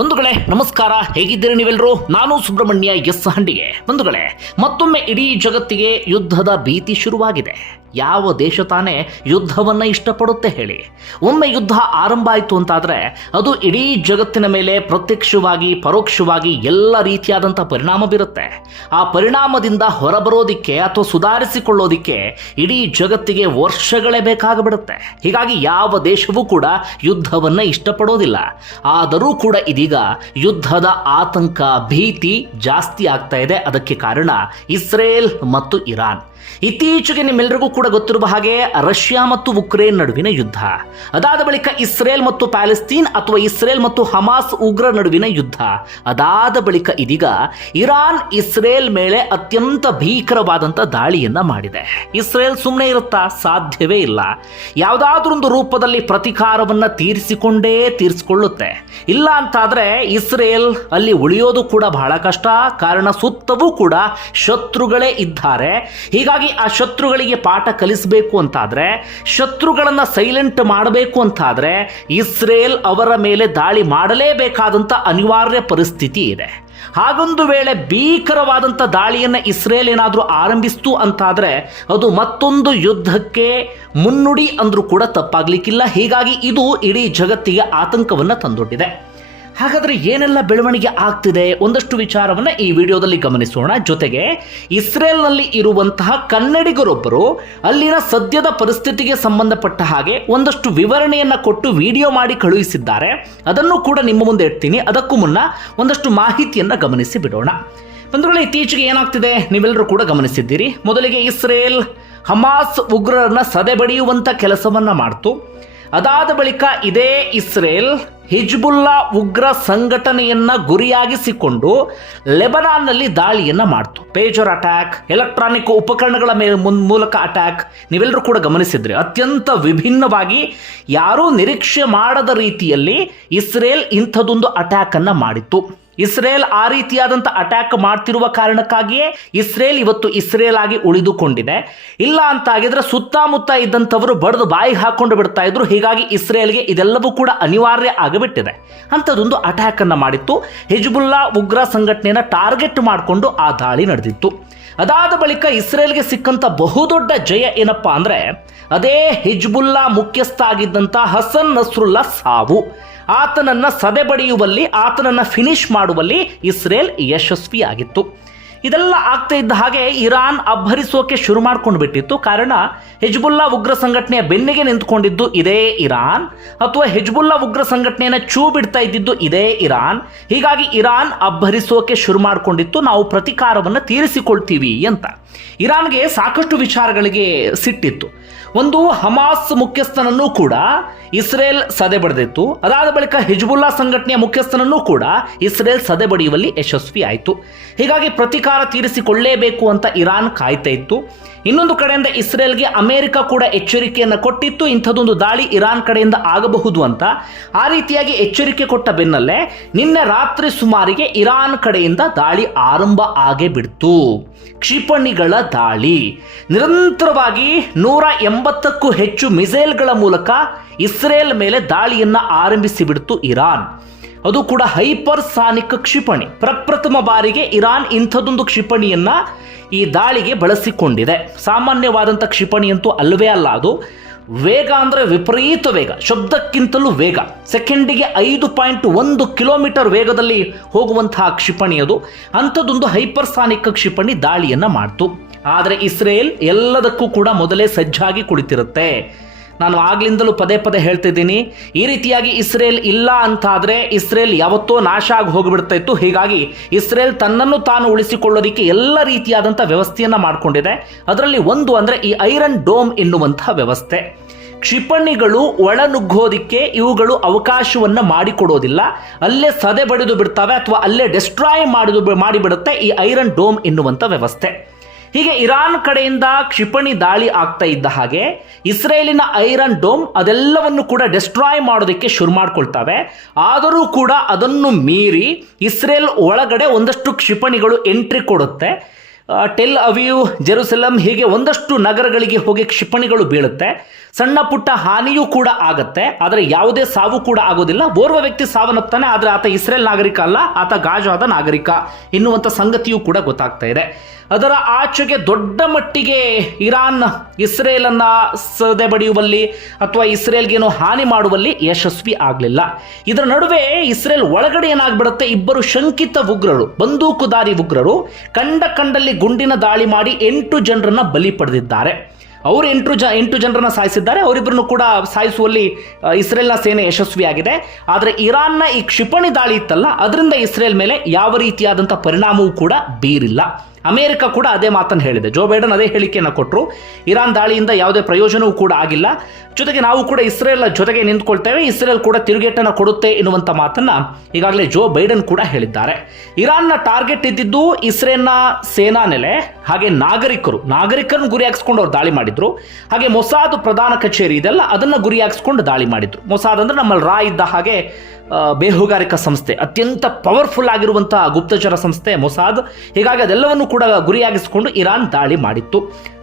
ಬಂಧುಗಳೇ, ನಮಸ್ಕಾರ. ಹೇಗಿದ್ದೀರಿ ನೀವೆಲ್ಲರೂ ನಾನು ಸುಬ್ರಹ್ಮಣ್ಯ ಎಸ್ ಹಂಡಿಗೆ. ಬಂಧುಗಳೇ, ಮತ್ತೊಮ್ಮೆ ಇಡೀ ಜಗತ್ತಿಗೆ ಯುದ್ಧದ ಭೀತಿ ಶುರುವಾಗಿದೆ. ಯಾವ ದೇಶ ತಾನೇ ಯುದ್ಧವನ್ನ ಇಷ್ಟಪಡುತ್ತೆ ಹೇಳಿ. ಒಮ್ಮೆ ಯುದ್ಧ ಆರಂಭ ಆಯಿತು ಅಂತಾದರೆ ಅದು ಇಡೀ ಜಗತ್ತಿನ ಮೇಲೆ ಪ್ರತ್ಯಕ್ಷವಾಗಿ, ಪರೋಕ್ಷವಾಗಿ ಎಲ್ಲ ರೀತಿಯಾದಂಥ ಪರಿಣಾಮ ಬೀರುತ್ತೆ. ಆ ಪರಿಣಾಮದಿಂದ ಹೊರಬರೋದಿಕ್ಕೆ ಅಥವಾ ಸುಧಾರಿಸಿಕೊಳ್ಳೋದಿಕ್ಕೆ ಇಡೀ ಜಗತ್ತಿಗೆ ವರ್ಷಗಳೇ ಬೇಕಾಗಬಿಡುತ್ತೆ. ಹೀಗಾಗಿ ಯಾವ ದೇಶವೂ ಕೂಡ ಯುದ್ಧವನ್ನು ಇಷ್ಟಪಡೋದಿಲ್ಲ. ಆದರೂ ಕೂಡ ಇದೀಗ ಯುದ್ಧದ ಆತಂಕ ಭೀತಿ ಜಾಸ್ತಿ ಆಗ್ತಾ ಇದೆ. ಅದಕ್ಕೆ ಕಾರಣ ಇಸ್ರೇಲ್ ಮತ್ತು ಇರಾನ್. ಇತ್ತೀಚೆಗೆ ನಿಮ್ಮೆಲ್ಲರಿಗೂ ಕೂಡ ಗೊತ್ತಿರುವ ಹಾಗೆ ರಷ್ಯಾ ಮತ್ತು ಉಕ್ರೇನ್ ನಡುವಿನ ಯುದ್ಧ. ಅದಾದ ಬಳಿಕ ಇಸ್ರೇಲ್ ಮತ್ತು ಪ್ಯಾಲೆಸ್ತೀನ್ ಅಥವಾ ಇಸ್ರೇಲ್ ಮತ್ತು ಹಮಾಸ್ ಉಗ್ರ ನಡುವಿನ ಯುದ್ಧ. ಅದಾದ ಬಳಿಕ ಇದೀಗ ಇರಾನ್ ಇಸ್ರೇಲ್ ಮೇಲೆ ಅತ್ಯಂತ ಭೀಕರವಾದಂಥ ದಾಳಿಯನ್ನ ಮಾಡಿದೆ. ಇಸ್ರೇಲ್ ಸುಮ್ಮನೆ ಇರುತ್ತಾ? ಸಾಧ್ಯವೇ ಇಲ್ಲ. ಯಾವುದಾದ್ರೊಂದು ರೂಪದಲ್ಲಿ ಪ್ರತಿಕಾರವನ್ನ ತೀರಿಸಿಕೊಂಡೇ ತೀರಿಸಿಕೊಳ್ಳುತ್ತೆ. ಇಲ್ಲ ಅಂತಾದ್ರೆ ಇಸ್ರೇಲ್ ಅಲ್ಲಿ ಉಳಿಯೋದು ಕೂಡ ಬಹಳ ಕಷ್ಟ. ಕಾರಣ ಸುತ್ತವೂ ಕೂಡ ಶತ್ರುಗಳೇ ಇದ್ದಾರೆ. ಹೀಗಾಗಿ ಆ ಶತ್ರುಗಳಿಗೆ ಪಾಠ ಕಲಿಸಬೇಕು ಅಂತಾದ್ರೆ, ಶತ್ರುಗಳನ್ನು ಸೈಲೆಂಟ್ ಮಾಡಬೇಕು ಅಂತಾದ್ರೆ, ಇಸ್ರೇಲ್ ಅವರ ಮೇಲೆ ದಾಳಿ ಮಾಡಲೇಬೇಕಾದಂಥ ಅನಿವಾರ್ಯ ಪರಿಸ್ಥಿತಿ ಇದೆ. ಹಾಗೊಂದು ವೇಳೆ ಭೀಕರವಾದಂಥ ದಾಳಿಯನ್ನು ಇಸ್ರೇಲ್ ಏನಾದರೂ ಆರಂಭಿಸ್ತು ಅಂತಾದರೆ, ಅದು ಮತ್ತೊಂದು ಯುದ್ಧಕ್ಕೆ ಮುನ್ನುಡಿ ಅಂದ್ರೂ ಕೂಡ ತಪ್ಪಾಗ್ಲಿಕ್ಕಿಲ್ಲ. ಹೀಗಾಗಿ ಇದು ಇಡೀ ಜಗತ್ತಿಗೆ ಆತಂಕವನ್ನು ತಂದೊಡ್ಡಿದೆ. ಹಾಗಾದ್ರೆ ಏನೆಲ್ಲ ಬೆಳವಣಿಗೆ ಆಗ್ತಿದೆ? ಒಂದಷ್ಟು ವಿಚಾರವನ್ನ ಈ ವಿಡಿಯೋದಲ್ಲಿ ಗಮನಿಸೋಣ. ಜೊತೆಗೆ ಇಸ್ರೇಲ್ನಲ್ಲಿ ಇರುವಂತಹ ಕನ್ನಡಿಗರೊಬ್ಬರು ಅಲ್ಲಿನ ಸದ್ಯದ ಪರಿಸ್ಥಿತಿಗೆ ಸಂಬಂಧಪಟ್ಟ ಹಾಗೆ ಒಂದಷ್ಟು ವಿವರಣೆಯನ್ನ ಕೊಟ್ಟು ವಿಡಿಯೋ ಮಾಡಿ ಕಳುಹಿಸಿದ್ದಾರೆ. ಅದನ್ನು ಕೂಡ ನಿಮ್ಮ ಮುಂದೆ ಇಡ್ತೀನಿ. ಅದಕ್ಕೂ ಮುನ್ನ ಒಂದಷ್ಟು ಮಾಹಿತಿಯನ್ನ ಗಮನಿಸಿ ಬಿಡೋಣ. ಬಂಧುಗಳೇ, ಇತ್ತೀಚೆಗೆ ಏನಾಗ್ತಿದೆ? ನೀವೆಲ್ಲರೂ ಕೂಡ ಗಮನಿಸಿದ್ದೀರಿ. ಮೊದಲಿಗೆ ಇಸ್ರೇಲ್ ಹಮಾಸ್ ಉಗ್ರರನ್ನ ಸದೆಬಡಿಯುವಂತ ಕೆಲಸವನ್ನ ಮಾಡ್ತು. ಅದಾದ ಬಳಿಕ ಇದೇ ಇಸ್ರೇಲ್ ಹಿಜ್ಬುಲ್ಲಾ ಉಗ್ರ ಸಂಘಟನೆಯನ್ನ ಗುರಿಯಾಗಿಸಿಕೊಂಡು ಲೆಬನಾನ್ನಲ್ಲಿ ದಾಳಿಯನ್ನ ಮಾಡ್ತು. ಪೇಜರ್ ಅಟ್ಯಾಕ್ ಎಲೆಕ್ಟ್ರಾನಿಕ್ ಉಪಕರಣಗಳ ಮೇಲೆ ಮೂಲಕ ಅಟ್ಯಾಕ್ ನೀವೆಲ್ಲರೂ ಕೂಡ ಗಮನಿಸಿದ್ರೆ ಅತ್ಯಂತ ವಿಭಿನ್ನವಾಗಿ ಯಾರೂ ನಿರೀಕ್ಷೆ ಮಾಡದ ರೀತಿಯಲ್ಲಿ ಇಸ್ರೇಲ್ ಇಂಥದೊಂದು ಅಟ್ಯಾಕ್ ಅನ್ನ ಮಾಡಿತ್ತು. ಇಸ್ರೇಲ್ ಆ ರೀತಿಯಾದಂಥ ಅಟ್ಯಾಕ್ ಮಾಡ್ತಿರುವ ಕಾರಣಕ್ಕಾಗಿಯೇ ಇಸ್ರೇಲ್ ಇವತ್ತು ಇಸ್ರೇಲ್ ಆಗಿ ಉಳಿದುಕೊಂಡಿದೆ. ಇಲ್ಲ ಅಂತಾಗಿದ್ರೆ ಸುತ್ತಮುತ್ತ ಇದ್ದಂಥವರು ಬಡ್ದು ಬಾಯಿ ಹಾಕೊಂಡು ಬಿಡ್ತಾ ಇದ್ರು. ಹೀಗಾಗಿ ಇಸ್ರೇಲ್ಗೆ ಇದೆಲ್ಲವೂ ಕೂಡ ಅನಿವಾರ್ಯ ಆಗಿಬಿಟ್ಟಿದೆ. ಅಂಥದ್ದೊಂದು ಅಟ್ಯಾಕನ್ನು ಮಾಡಿತ್ತು. ಹಿಜ್ಬುಲ್ಲಾ ಉಗ್ರ ಸಂಘಟನೆಯನ್ನ ಟಾರ್ಗೆಟ್ ಮಾಡಿಕೊಂಡು ಆ ದಾಳಿ ನಡೆದಿತ್ತು. ಅದಾದ ಬಳಿಕ ಇಸ್ರೇಲ್ಗೆ ಸಿಕ್ಕಂತ ಬಹುದೊಡ್ಡ ಜಯ ಏನಪ್ಪಾ ಅಂದ್ರೆ ಅದೇ ಹಿಜ್ಬುಲ್ಲಾ ಮುಖ್ಯಸ್ಥ ಆಗಿದ್ದಂಥ ಹಸನ್ ನಸ್ರುಲ್ಲಾ ಸಾವು. ಆತನನ್ನ ಸದೆಬಡಿಯುವಲ್ಲಿ, ಆತನನ್ನ ಫಿನಿಶ್ ಮಾಡುವಲ್ಲಿ ಇಸ್ರೇಲ್ ಯಶಸ್ವಿಯಾಗಿತ್ತು. ಇದೆಲ್ಲ ಆಗ್ತಾ ಇದ್ದ ಹಾಗೆ ಇರಾನ್ ಅಬ್ಬರಿಸೋಕೆ ಶುರು ಮಾಡ್ಕೊಂಡು ಬಿಟ್ಟಿತ್ತು. ಕಾರಣ, ಹಿಜ್ಬುಲ್ಲಾ ಉಗ್ರ ಸಂಘಟನೆಯ ಬೆನ್ನಿಗೆ ನಿಂತ್ಕೊಂಡಿದ್ದು ಇದೇ ಇರಾನ್ ಅಥವಾ ಹಿಜ್ಬುಲ್ಲಾ ಉಗ್ರ ಸಂಘಟನೆಯನ್ನ ಚೂ ಬಿಡ್ತಾ ಇದ್ದಿದ್ದು ಇದೇ ಇರಾನ್. ಹೀಗಾಗಿ ಇರಾನ್ ಅಬ್ಬರಿಸೋಕೆ ಶುರು ಮಾಡಿಕೊಂಡಿತ್ತು. ನಾವು ಪ್ರತಿಕಾರವನ್ನು ತೀರಿಸಿಕೊಳ್ತೀವಿ ಅಂತ. ಇರಾನ್ಗೆ ಸಾಕಷ್ಟು ವಿಚಾರಗಳಿಗೆ ಸಿಟ್ಟಿತ್ತು. ಒಂದು ಹಮಾಸ್ ಮುಖ್ಯಸ್ಥನನ್ನು ಕೂಡ ಇಸ್ರೇಲ್ ಸದೆ ಬಡಿದಿತ್ತು. ಅದಾದ ಬಳಿಕ ಹಿಜ್ಬುಲ್ಲಾ ಸಂಘಟನೆಯ ಮುಖ್ಯಸ್ಥನನ್ನು ಕೂಡ ಇಸ್ರೇಲ್ ಸದೆ ಬಡಿಯುವಲ್ಲಿ ಯಶಸ್ವಿ ಆಯಿತು ಹೀಗಾಗಿ ಪ್ರತಿಕಾರ ತೀರಿಸಿಕೊಳ್ಳೇಬೇಕು ಅಂತ ಇರಾನ್ ಕಾಯ್ತಾ ಇತ್ತು. ಇನ್ನೊಂದು ಕಡೆಯಿಂದ ಇಸ್ರೇಲ್ಗೆ ಅಮೆರಿಕ ಕೂಡ ಎಚ್ಚರಿಕೆಯನ್ನು ಕೊಟ್ಟಿತ್ತು. ಇಂಥದ್ದೊಂದು ದಾಳಿ ಇರಾನ್ ಕಡೆಯಿಂದ ಆಗಬಹುದು ಅಂತ. ಆ ರೀತಿಯಾಗಿ ಎಚ್ಚರಿಕೆ ಕೊಟ್ಟ ಬೆನ್ನಲ್ಲೇ ನಿನ್ನೆ ರಾತ್ರಿ ಸುಮಾರಿಗೆ ಇರಾನ್ ಕಡೆಯಿಂದ ದಾಳಿ ಆರಂಭ ಆಗೇ ಬಿಡ್ತು. ಕ್ಷಿಪಣಿಗಳ ದಾಳಿ. ನಿರಂತರವಾಗಿ ನೂರ ಎಂಬತ್ತಕ್ಕೂ ಹೆಚ್ಚು ಮಿಸೈಲ್ಗಳ ಮೂಲಕ ಇಸ್ರೇಲ್ ಮೇಲೆ ದಾಳಿಯನ್ನು ಆರಂಭಿಸಿಬಿಡ್ತು ಇರಾನ್. ಅದು ಕೂಡ ಹೈಪರ್ ಸಾನಿಕ್ ಕ್ಷಿಪಣಿ. ಪ್ರಪ್ರಥಮ ಬಾರಿಗೆ ಇರಾನ್ ಇಂಥದೊಂದು ಕ್ಷಿಪಣಿಯನ್ನ ಈ ದಾಳಿಗೆ ಬಳಸಿಕೊಂಡಿದೆ. ಸಾಮಾನ್ಯವಾದಂಥ ಕ್ಷಿಪಣಿ ಅಂತೂ ಅಲ್ಲವೇ ಅಲ್ಲ, ಅದು ವೇಗ ಅಂದರೆ ವಿಪರೀತ ವೇಗ, ಶಬ್ದಕ್ಕಿಂತಲೂ ವೇಗ. ಸೆಕೆಂಡಿಗೆ ಐದು ಪಾಯಿಂಟ್ ಒಂದು ಕಿಲೋಮೀಟರ್ ವೇಗದಲ್ಲಿ ಹೋಗುವಂತಹ ಕ್ಷಿಪಣಿ ಅದು. ಅಂಥದ್ದೊಂದು ಹೈಪರ್ಸಾನಿಕ್ ಕ್ಷಿಪಣಿ ದಾಳಿಯನ್ನ ಮಾಡ್ತು. ಆದರೆ ಇಸ್ರೇಲ್ ಎಲ್ಲದಕ್ಕೂ ಕೂಡ ಮೊದಲೇ ಸಜ್ಜಾಗಿ ಕುಳಿತಿರುತ್ತೆ. ನಾನು ಆಗ್ಲಿಂದಲೂ ಪದೇ ಪದೇ ಹೇಳ್ತಿದ್ದೀನಿ, ಈ ರೀತಿಯಾಗಿ ಇಸ್ರೇಲ್ ಇಲ್ಲ ಅಂತಾದರೆ ಇಸ್ರೇಲ್ ಯಾವತ್ತೋ ನಾಶ ಆಗಿ ಹೋಗಿಬಿಡ್ತಾ ಇತ್ತು. ಹೀಗಾಗಿ ಇಸ್ರೇಲ್ ತನ್ನನ್ನು ತಾನು ಉಳಿಸಿಕೊಳ್ಳೋದಕ್ಕೆ ಎಲ್ಲ ರೀತಿಯಾದಂಥ ವ್ಯವಸ್ಥೆಯನ್ನ ಮಾಡಿಕೊಂಡಿದೆ. ಅದರಲ್ಲಿ ಒಂದು ಅಂದ್ರೆ ಈ ಐರನ್ ಡೋಮ್ ಎನ್ನುವಂತಹ ವ್ಯವಸ್ಥೆ. ಕ್ಷಿಪಣಿಗಳು ಒಳನುಗ್ಗೋದಿಕ್ಕೆ ಇವುಗಳು ಅವಕಾಶವನ್ನ ಮಾಡಿಕೊಡೋದಿಲ್ಲ. ಅಲ್ಲೇ ಸದೆ ಬಡಿದು ಬಿಡ್ತವೆ ಅಥವಾ ಅಲ್ಲೇ ಡೆಸ್ಟ್ರಾಯ್ ಮಾಡಿದು ಮಾಡಿಬಿಡುತ್ತೆ ಈ ಐರನ್ ಡೋಮ್ ಎನ್ನುವಂಥ ವ್ಯವಸ್ಥೆ. ಹೀಗೆ ಇರಾನ್ ಕಡೆಯಿಂದ ಕ್ಷಿಪಣಿ ದಾಳಿ ಆಗ್ತಾ ಇದ್ದ ಹಾಗೆ ಇಸ್ರೇಲಿನ ಐರನ್ ಡೋಮ್ ಅದೆಲ್ಲವನ್ನು ಕೂಡ ಡೆಸ್ಟ್ರಾಯ್ ಮಾಡೋದಕ್ಕೆ ಶುರು ಮಾಡ್ಕೊಳ್ತವೆ. ಆದರೂ ಕೂಡ ಅದನ್ನು ಮೀರಿ ಇಸ್ರೇಲ್ ಒಳಗಡೆ ಒಂದಷ್ಟು ಕ್ಷಿಪಣಿಗಳು ಎಂಟ್ರಿ ಕೊಡುತ್ತೆ. ಟೆಲ್ ಅವಿಯು ಜೆರುಸಲಂ ಹೀಗೆ ಒಂದಷ್ಟು ನಗರಗಳಿಗೆ ಹೋಗಿ ಕ್ಷಿಪಣಿಗಳು ಬೀಳುತ್ತೆ. ಸಣ್ಣ ಪುಟ್ಟ ಹಾನಿಯೂ ಕೂಡ ಆಗುತ್ತೆ, ಆದರೆ ಯಾವುದೇ ಸಾವು ಕೂಡ ಆಗೋದಿಲ್ಲ. ಓರ್ವ ವ್ಯಕ್ತಿ ಸಾವನ್ನಪ್ತಾನೆ, ಆದರೆ ಆತ ಇಸ್ರೇಲ್ ನಾಗರಿಕ ಅಲ್ಲ, ಆತ ಗಾಜಾದ ನಾಗರಿಕ ಎನ್ನುವಂಥ ಸಂಗತಿಯೂ ಕೂಡ ಗೊತ್ತಾಗ್ತಾ ಇದೆ. ಅದರ ಆಚೆಗೆ ದೊಡ್ಡ ಮಟ್ಟಿಗೆ ಇರಾನ್, ಇಸ್ರೇಲನ್ನು ಸದೆ ಬಡಿಯುವಲ್ಲಿ ಅಥವಾ ಇಸ್ರೇಲ್ಗೇನೋ ಹಾನಿ ಮಾಡುವಲ್ಲಿ ಯಶಸ್ವಿ ಆಗಲಿಲ್ಲ. ಇದರ ನಡುವೆ ಇಸ್ರೇಲ್ ಒಳಗಡೆ ಏನಾಗ್ಬಿಡುತ್ತೆ? ಇಬ್ಬರು ಶಂಕಿತ ಉಗ್ರರು ಬಂದೂಕುದಾರಿ ಉಗ್ರರು ಕಂಡ ಕಂಡಲ್ಲಿ ಗುಂಡಿನ ದಾಳಿ ಮಾಡಿ ಎಂಟು ಜನರನ್ನ ಬಲಿ ಪಡೆದಿದ್ದಾರೆ. ಅವರು ಎಂಟು ಜ ಎಂಟು ಜನರನ್ನ ಸಾಯಿಸಿದ್ದಾರೆ. ಅವರಿಬ್ಬರನ್ನು ಕೂಡ ಸಾಯಿಸುವಲ್ಲಿ ಇಸ್ರೇಲ್ನ ಸೇನೆ ಯಶಸ್ವಿಯಾಗಿದೆ. ಆದರೆ ಇರಾನ್ನ ಈ ಕ್ಷಿಪಣಿ ದಾಳಿ ಇತ್ತಲ್ಲ, ಅದರಿಂದ ಇಸ್ರೇಲ್ ಮೇಲೆ ಯಾವ ರೀತಿಯಾದಂಥ ಪರಿಣಾಮವೂ ಕೂಡ ಬೀರಿಲ್ಲ. ಅಮೆರಿಕ ಕೂಡ ಅದೇ ಮಾತನ್ನು ಹೇಳಿದೆ. ಜೋ ಬೈಡನ್ ಅದೇ ಹೇಳಿಕೆಯನ್ನು ಕೊಟ್ಟರು ಇರಾನ್ ದಾಳಿಯಿಂದ ಯಾವುದೇ ಪ್ರಯೋಜನವೂ ಕೂಡ ಆಗಿಲ್ಲ. ಜೊತೆಗೆ ನಾವು ಕೂಡ ಇಸ್ರೇಲ್ ಜೊತೆಗೆ ನಿಂತ್ಕೊಳ್ತೇವೆ. ಇಸ್ರೇಲ್ ಕೂಡ ತಿರುಗೇಟನ್ನು ಕೊಡುತ್ತೆ ಎನ್ನುವಂಥ ಮಾತನ್ನು ಈಗಾಗಲೇ ಜೋ ಬೈಡನ್ ಕೂಡ ಹೇಳಿದ್ದಾರೆ. ಇರಾನ್ನ ಟಾರ್ಗೆಟ್ ಇದ್ದಿದ್ದು ಇಸ್ರೇಲ್ನ ಸೇನಾ ನೆಲೆ, ಹಾಗೆ ನಾಗರಿಕರು. ನಾಗರಿಕರನ್ನು ಗುರಿಯಾಗಿಸ್ಕೊಂಡು ಅವ್ರು ದಾಳಿ ಮಾಡಿದ್ರು. ಹಾಗೆ ಮೊಸಾದ್ ಪ್ರಧಾನ ಕಚೇರಿ ಇದೆಲ್ಲ ಅದನ್ನು ಗುರಿಯಾಗಿಸ್ಕೊಂಡು ದಾಳಿ ಮಾಡಿದ್ರು. ಮೊಸಾದ್ ಅಂದರೆ ನಮ್ಮಲ್ಲಿ ರಾ ಇದ್ದ ಹಾಗೆ ಬೇಹುಗಾರಿಕಾ ಸಂಸ್ಥೆ. ಅತ್ಯಂತ ಪವರ್ಫುಲ್ ಆಗಿರುವಂತಹ ಗುಪ್ತಚರ ಸಂಸ್ಥೆ ಮೊಸಾದ್. ಹೀಗಾಗಿ ಅದೆಲ್ಲವನ್ನು ಕೂಡ ಗುರಿಯಾಗಿಸಿಕೊಂಡು ಇರಾನ್ ದಾಳಿ ಮಾಡಿತ್ತು.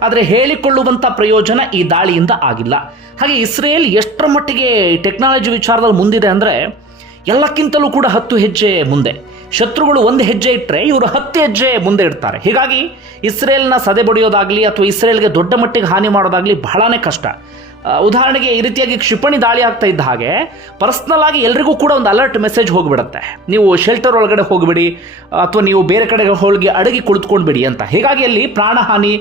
ಆದರೆ ಹೇಳಿಕೊಳ್ಳುವಂಥ ಪ್ರಯೋಜನ ಈ ದಾಳಿಯಿಂದ ಆಗಿಲ್ಲ. ಹಾಗೆ ಇಸ್ರೇಲ್ ಎಷ್ಟರ ಮಟ್ಟಿಗೆ ಟೆಕ್ನಾಲಜಿ ವಿಚಾರದಲ್ಲಿ ಮುಂದಿದೆ ಅಂದರೆ ಎಲ್ಲಕ್ಕಿಂತಲೂ ಕೂಡ ಹತ್ತು ಹೆಜ್ಜೆ ಮುಂದೆ. ಶತ್ರುಗಳು ಒಂದು ಹೆಜ್ಜೆ ಇಟ್ಟರೆ ಇವರು ಹತ್ತು ಹೆಜ್ಜೆ ಮುಂದೆ ಇಡ್ತಾರೆ. ಹೀಗಾಗಿ ಇಸ್ರೇಲ್ನ ಸದೆ ಬಡಿಯೋದಾಗಲಿ ಅಥವಾ ಇಸ್ರೇಲ್ಗೆ ದೊಡ್ಡ ಮಟ್ಟಿಗೆ ಹಾನಿ ಮಾಡೋದಾಗಲಿ ಬಹಳನೇ ಕಷ್ಟ. ಉದಾಹರಣೆಗೆ ಈ ರೀತಿಯಾಗಿ ಕ್ಷಿಪಣಿ ದಾಳಿ ಆಗ್ತಾ ಇದ್ದ ಹಾಗೆ ಪರ್ಸ್ನಲ್ ಆಗಿ ಎಲ್ರಿಗೂ ಕೂಡ ಒಂದು ಅಲರ್ಟ್ ಮೆಸೇಜ್ ಹೋಗಿಬಿಡುತ್ತೆ. ನೀವು ಶೆಲ್ಟರ್ ಒಳಗಡೆ ಹೋಗಿಬಿಡಿ, ಅಥವಾ ನೀವು ಬೇರೆ ಕಡೆ ಹೋಗಿ ಅಡಗಿ ಕುಳಿತುಕೊಂಡ್ಬಿಡಿ ಅಂತ. ಹೀಗಾಗಿ ಅಲ್ಲಿ ಪ್ರಾಣಹಾನಿ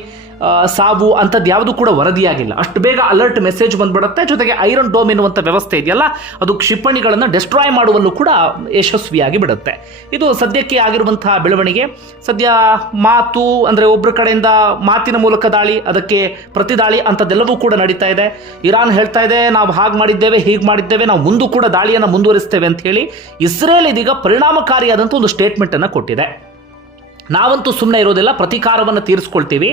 ಸಾವು ಅಂಥದ್ದು ಯಾವುದು ಕೂಡ ವರದಿಯಾಗಿಲ್ಲ. ಅಷ್ಟು ಬೇಗ ಅಲರ್ಟ್ ಮೆಸೇಜ್ ಬಂದ್ಬಿಡುತ್ತೆ. ಜೊತೆಗೆ ಐರನ್ ಡೋಮ್ ಎನ್ನುವಂಥ ವ್ಯವಸ್ಥೆ ಇದೆಯಲ್ಲ, ಅದು ಕ್ಷಿಪಣಿಗಳನ್ನು ಡೆಸ್ಟ್ರಾಯ್ ಮಾಡುವಲ್ಲೂ ಕೂಡ ಯಶಸ್ವಿಯಾಗಿ ಬಿಡುತ್ತೆ. ಇದು ಸದ್ಯಕ್ಕೆ ಆಗಿರುವಂತಹ ಬೆಳವಣಿಗೆ. ಸದ್ಯ ಮಾತು ಅಂದರೆ ಒಬ್ಬರ ಕಡೆಯಿಂದ ಮಾತಿನ ಮೂಲಕ ದಾಳಿ, ಅದಕ್ಕೆ ಪ್ರತಿದಾಳಿ ಅಂಥದ್ದೆಲ್ಲವೂ ಕೂಡ ನಡೀತಾ ಇದೆ. ಇರಾನ್ ಹೇಳ್ತಾ ಇದೆ, ನಾವು ಹಾಗೆ ಮಾಡಿದ್ದೇವೆ, ಹೀಗೆ ಮಾಡಿದ್ದೇವೆ, ನಾವು ಮುಂದೂ ಕೂಡ ದಾಳಿಯನ್ನು ಮುಂದುವರಿಸ್ತೇವೆ ಅಂತ ಹೇಳಿ ಇಸ್ರೇಲ್ ಇದೀಗ ಪರಿಣಾಮಕಾರಿಯಾದಂಥ ಒಂದು ಸ್ಟೇಟ್ಮೆಂಟನ್ನು ಕೊಟ್ಟಿದೆ. ನಾವಂತೂ ಸುಮ್ಮನೆ ಇರೋದಿಲ್ಲ, ಪ್ರತೀಕಾರವನ್ನು ತೀರಿಸ್ಕೊಳ್ತೀವಿ.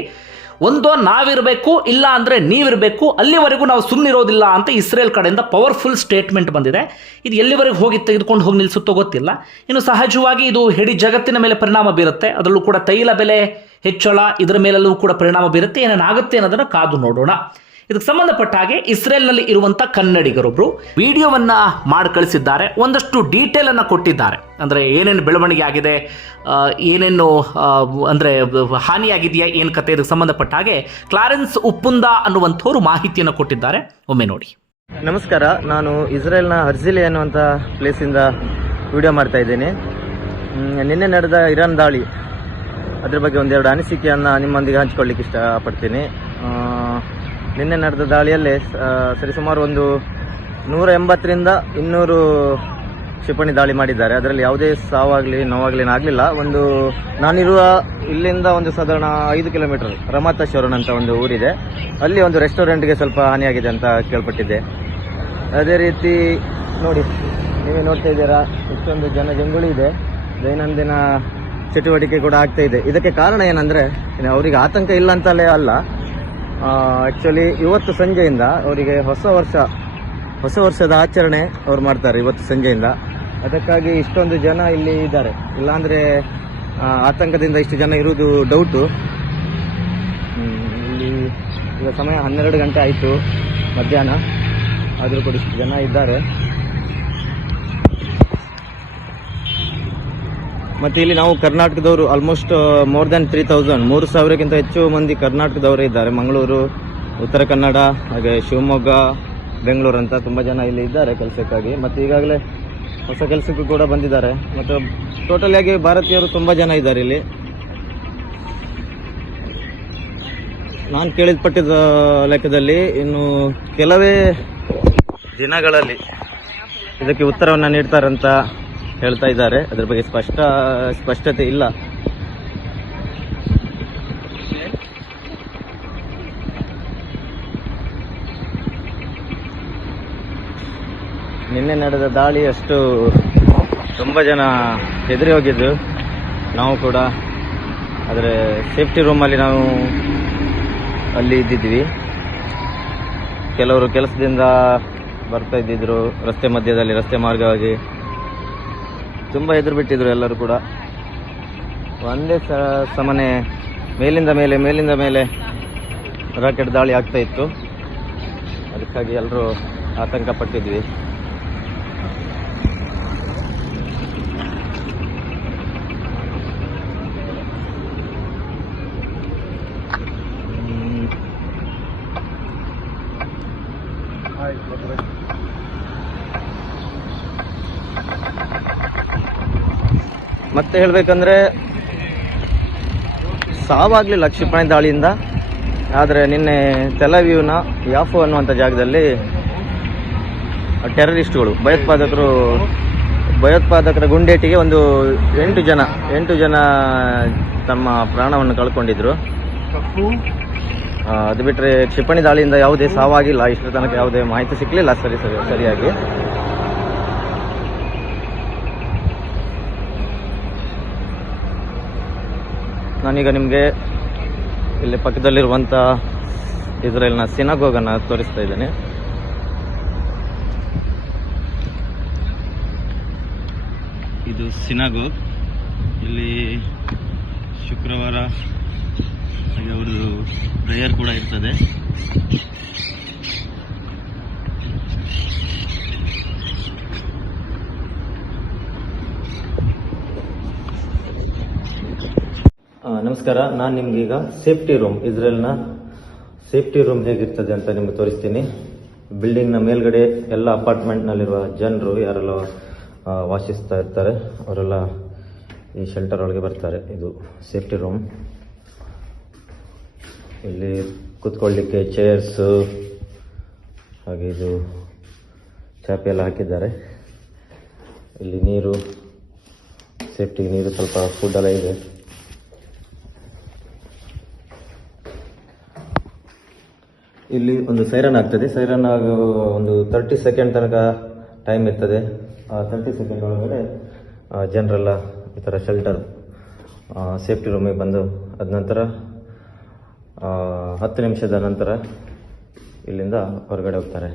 ಒಂದೋ ನಾವಿರಬೇಕು, ಇಲ್ಲ ಅಂದರೆ ನೀವಿರಬೇಕು, ಅಲ್ಲಿವರೆಗೂ ನಾವು ಸುಮ್ಮನಿರೋದಿಲ್ಲ ಅಂತ ಇಸ್ರೇಲ್ ಕಡೆಯಿಂದ ಪವರ್ಫುಲ್ ಸ್ಟೇಟ್ಮೆಂಟ್ ಬಂದಿದೆ. ಇದು ಎಲ್ಲಿವರೆಗೂ ಹೋಗಿ ತೆಗೆದುಕೊಂಡು ಹೋಗಿ ನಿಲ್ಲಿಸುತ್ತೋ ಗೊತ್ತಿಲ್ಲ. ಇನ್ನು ಸಹಜವಾಗಿ ಇದು ಹೆಡಿ ಜಗತ್ತಿನ ಮೇಲೆ ಪರಿಣಾಮ ಬೀರುತ್ತೆ. ಅದರಲ್ಲೂ ಕೂಡ ತೈಲ ಬೆಲೆ ಹೆಚ್ಚಳ, ಇದರ ಮೇಲೆಲ್ಲೂ ಕೂಡ ಪರಿಣಾಮ ಬೀರುತ್ತೆ. ಏನೇನಾಗುತ್ತೆ ಅನ್ನೋದನ್ನು ಕಾದು ನೋಡೋಣ. ಇದಕ್ಕೆ ಸಂಬಂಧಪಟ್ಟ ಹಾಗೆ ಇಸ್ರೇಲ್ನಲ್ಲಿ ಇರುವಂತ ಕನ್ನಡಿಗರೊಬ್ರು ವಿಡಿಯೋವನ್ನ ಮಾಡಿ ಕಳಿಸಿದ್ದಾರೆ. ಒಂದಷ್ಟು ಡೀಟೇಲ್ ಅನ್ನ ಕೊಟ್ಟಿದ್ದಾರೆ. ಅಂದ್ರೆ ಏನೇನು ಬೆಳವಣಿಗೆ ಆಗಿದೆ ಏನೇನು ಅಂದರೆ ಹಾನಿಯಾಗಿದೆಯಾ, ಏನು ಕತೆ, ಇದಕ್ಕೆ ಸಂಬಂಧಪಟ್ಟ ಹಾಗೆ ಕ್ಲಾರೆನ್ಸ್ ಉಪ್ಪುಂದ ಅನ್ನುವಂಥವ್ರು ಮಾಹಿತಿಯನ್ನು ಕೊಟ್ಟಿದ್ದಾರೆ. ಒಮ್ಮೆ ನೋಡಿ. ನಮಸ್ಕಾರ. ನಾನು ಇಸ್ರೇಲ್ನ ಅನ್ನುವಂತ ಅನ್ನುವಂಥ ಪ್ಲೇಸಿಂದ ವಿಡಿಯೋ ಮಾಡ್ತಾ ಇದ್ದೇನೆ. ನಿನ್ನೆ ನಡೆದ ಇರಾನ್ ದಾಳಿ. ಅದ್ರ ಬಗ್ಗೆ ಒಂದೆರಡು ಅನಿಸಿಕೆಯನ್ನು ನಿಮ್ಮೊಂದಿಗೆ ಹಂಚ್ಕೊಳ್ಳಿಕ್ಕೆ ಇಷ್ಟಪಡ್ತೀನಿ. ನಿನ್ನೆ ನಡೆದ ದಾಳಿಯಲ್ಲಿ ಸರಿಸುಮಾರು ಒಂದು ನೂರ ಎಂಬತ್ತರಿಂದ ಇನ್ನೂರು ಕ್ಷಿಪಣಿ ದಾಳಿ ಮಾಡಿದ್ದಾರೆ. ಅದರಲ್ಲಿ ಯಾವುದೇ ಸಾವಾಗಲಿ, ನೋವಾಗಲಿ ಆಗಲಿಲ್ಲ. ಒಂದು, ನಾನಿರುವ ಇಲ್ಲಿಂದ ಒಂದು ಸಾಧಾರಣ ಐದು ಕಿಲೋಮೀಟರ್ ರಮಾತಶ್ವರನ್ ಅಂತ ಒಂದು ಊರಿದೆ. ಅಲ್ಲಿ ಒಂದು ರೆಸ್ಟೋರೆಂಟ್ಗೆ ಸ್ವಲ್ಪ ಹಾನಿಯಾಗಿದೆ ಅಂತ ಕೇಳ್ಪಟ್ಟಿದ್ದೆ. ಅದೇ ರೀತಿ, ನೋಡಿ, ನೀವೇ ನೋಡ್ತಾ ಇದ್ದೀರಾ, ಇಷ್ಟೊಂದು ಜನ ಜಂಗುಳಿ ಇದೆ. ದೈನಂದಿನ ಚಟುವಟಿಕೆ ಕೂಡ ಆಗ್ತಾ ಇದೆ. ಇದಕ್ಕೆ ಕಾರಣ ಏನಂದ್ರೆ, ಅವರಿಗೆ ಆತಂಕ ಇಲ್ಲ ಅಂತಲೇ ಅಲ್ಲ. ಆಕ್ಚುಲಿ ಇವತ್ತು ಸಂಜೆಯಿಂದ ಅವರಿಗೆ ಹೊಸ ವರ್ಷ, ಹೊಸ ವರ್ಷದ ಆಚರಣೆ ಅವ್ರು ಮಾಡ್ತಾರೆ ಇವತ್ತು ಸಂಜೆಯಿಂದ. ಅದಕ್ಕಾಗಿ ಇಷ್ಟೊಂದು ಜನ ಇಲ್ಲಿ ಇದ್ದಾರೆ. ಇಲ್ಲಾಂದ್ರೆ ಆತಂಕದಿಂದ ಇಷ್ಟು ಜನ ಇರುವುದು ಡೌಟು ಇಲ್ಲಿ ಈಗ ಸಮಯ ಹನ್ನೆರಡು ಗಂಟೆ ಆಯಿತು ಮಧ್ಯಾಹ್ನ. ಆದರೂ ಕೂಡ ಇಷ್ಟು ಜನ ಇದ್ದಾರೆ. ಮತ್ತೆ ಇಲ್ಲಿ ನಾವು ಕರ್ನಾಟಕದವರು almost more than three thousand ಮೂರು ಸಾವಿರಕ್ಕಿಂತ ಹೆಚ್ಚು ಮಂದಿ ಕರ್ನಾಟಕದವರೇ ಇದ್ದಾರೆ. ಮಂಗಳೂರು, ಉತ್ತರ ಕನ್ನಡ, ಹಾಗೆ ಶಿವಮೊಗ್ಗ, ಬೆಂಗಳೂರು ಅಂತ ತುಂಬ ಜನ ಇಲ್ಲಿ ಇದ್ದಾರೆ ಕೆಲಸಕ್ಕಾಗಿ. ಮತ್ತು ಈಗಾಗಲೇ ಹೊಸ ಕೆಲಸಕ್ಕೂ ಕೂಡ ಬಂದಿದ್ದಾರೆ. ಮತ್ತು ಟೋಟಲ್ ಆಗಿ ಭಾರತೀಯರು ತುಂಬ ಜನ ಇದ್ದಾರೆ ಇಲ್ಲಿ. ನಾನು ಕೇಳಿದ್ಪಟ್ಟಿದ್ದ ಲೆಕ್ಕದಲ್ಲಿ ಇನ್ನು ಕೆಲವೇ ದಿನಗಳಲ್ಲಿ ಇದಕ್ಕೆ ಉತ್ತರವನ್ನು ನೀಡ್ತಾರಂತ ಹೇಳ್ತಾ ಇದ್ದಾರೆ. ಅದ್ರ ಬಗ್ಗೆ ಸ್ಪಷ್ಟ, ಸ್ಪಷ್ಟತೆ ಇಲ್ಲ. ನಿನ್ನೆ ನಡೆದ ದಾಳಿ ಅಷ್ಟು ತುಂಬ ಜನ ಹೆದರಿ ಹೋಗಿದ್ದು ನಾವು ಕೂಡ ಆದರೆ ಸೇಫ್ಟಿ ರೂಮಲ್ಲಿ ನಾವು ಅಲ್ಲಿ ಇದ್ದಿದ್ವಿ. ಕೆಲವರು ಕೆಲಸದಿಂದ ಬರ್ತಾ ಇದ್ದಿದ್ರು. ರಸ್ತೆ ಮಧ್ಯದಲ್ಲಿ ರಸ್ತೆ ಮಾರ್ಗವಾಗಿ ತುಂಬ ಎದುರು ಬಿಟ್ಟಿದ್ರು ಎಲ್ಲರೂ ಕೂಡ. ಒಂದೇ ಸಮನೆ, ಮೇಲಿಂದ ಮೇಲೆ ಮೇಲಿಂದ ಮೇಲೆ ರಾಕೆಟ್ ದಾಳಿ ಆಗ್ತಾ ಇತ್ತು. ಅದು ಅದಕ್ಕಾಗಿ ಎಲ್ಲರೂ ಆತಂಕ ಪಟ್ಟಿದ್ವಿ. ಮತ್ತೆ ಹೇಳ್ಬೇಕಂದ್ರೆ ಸಾವಾಗಲಿಲ್ಲ ಕ್ಷಿಪಣಿ ದಾಳಿಯಿಂದ. ಆದರೆ ನಿನ್ನೆ ತೆಲವ್ಯೂನ ಯಾಫು ಅನ್ನುವಂಥ ಜಾಗದಲ್ಲಿ ಟೆರರಿಸ್ಟ್ಗಳು ಭಯೋತ್ಪಾದಕರು, ಭಯೋತ್ಪಾದಕರ ಗುಂಡೇಟಿಗೆ ಒಂದು ಎಂಟು ಜನ ಎಂಟು ಜನ ತಮ್ಮ ಪ್ರಾಣವನ್ನು ಕಳ್ಕೊಂಡಿದ್ರು. ಅದು ಬಿಟ್ಟರೆ ಕ್ಷಿಪಣಿ ದಾಳಿಯಿಂದ ಯಾವುದೇ ಸಾವಾಗಿಲ್ಲ. ಇಷ್ಟರ ತನಕ ಯಾವುದೇ ಮಾಹಿತಿ ಸಿಕ್ಕಲಿಲ್ಲ ಸರಿ ಸರಿ, ಸರಿಯಾಗಿ. ನಾನೀಗ ನಿಮಗೆ ಇಲ್ಲಿ ಪಕ್ಕದಲ್ಲಿರುವಂಥ ಇಸ್ರೇಲ್ನ ಸಿನಗೋಗನ್ನು ತೋರಿಸ್ತಾ ಇದ್ದೇನೆ. ಇದು ಸಿನಗೋಗ್ ಇಲ್ಲಿ ಶುಕ್ರವಾರ ಹಾಗೆ ಅವ್ರದ್ದು ಪ್ರೇಯರ್ ಕೂಡ ಇರ್ತದೆ ಆ, ನಮಸ್ಕಾರ, ನಾನು ನಿಮ್ಗೀಗ ಸೇಫ್ಟಿ ರೂಮ್ ಇಸ್ರೇಲ್ನ ಸೇಫ್ಟಿ ರೂಮ್ ಹೇಗಿರ್ತದೆ ಅಂತ ನಿಮ್ಗೆ ತೋರಿಸ್ತೀನಿ. ಬಿಲ್ಡಿಂಗ್ನ ಮೇಲ್ಗಡೆ ಎಲ್ಲ ಅಪಾರ್ಟ್ಮೆಂಟ್ನಲ್ಲಿರುವ ಜನರು ಯಾರೆಲ್ಲ ವಾಸಿಸ್ತಾ ಇರ್ತಾರೆ, ಅವರೆಲ್ಲ ಈ ಶೆಲ್ಟರ್ ಒಳಗೆ ಬರ್ತಾರೆ. ಇದು ಸೇಫ್ಟಿ ರೂಮ್ ಇಲ್ಲಿ ಕೂತ್ಕೊಳ್ಳಿಕ್ಕೆ ಚೇರ್ಸು ಹಾಗೆ ಇದು ಚಾಪೆ ಎಲ್ಲ ಹಾಕಿದ್ದಾರೆ. ಇಲ್ಲಿ ನೀರು ಸೇಫ್ಟಿ ನೀರು ಸ್ವಲ್ಪ ಫುಡ್ ಎಲ್ಲ ಇದೆ. ಇಲ್ಲಿ ಒಂದು ಸೈರನ್ ಆಗ್ತದೆ. ಸೈರನ್ ಒಂದು ತರ್ಟಿ ಸೆಕೆಂಡ್ ತನಕ ಟೈಮ್ ಇರ್ತದೆ. ಆ ತರ್ಟಿ ಸೆಕೆಂಡ್ ಒಳಗಡೆ ಜನರೆಲ್ಲ ಈ ಥರ ಶೆಲ್ಟರ್ ಸೇಫ್ಟಿ ರೂಮಿಗೆ ಬಂದು ಅದ ನಂತರ ಹತ್ತು ನಿಮಿಷದ ನಂತರ ಇಲ್ಲಿಂದ ಹೊರಗಡೆ ಹೋಗ್ತಾರೆ.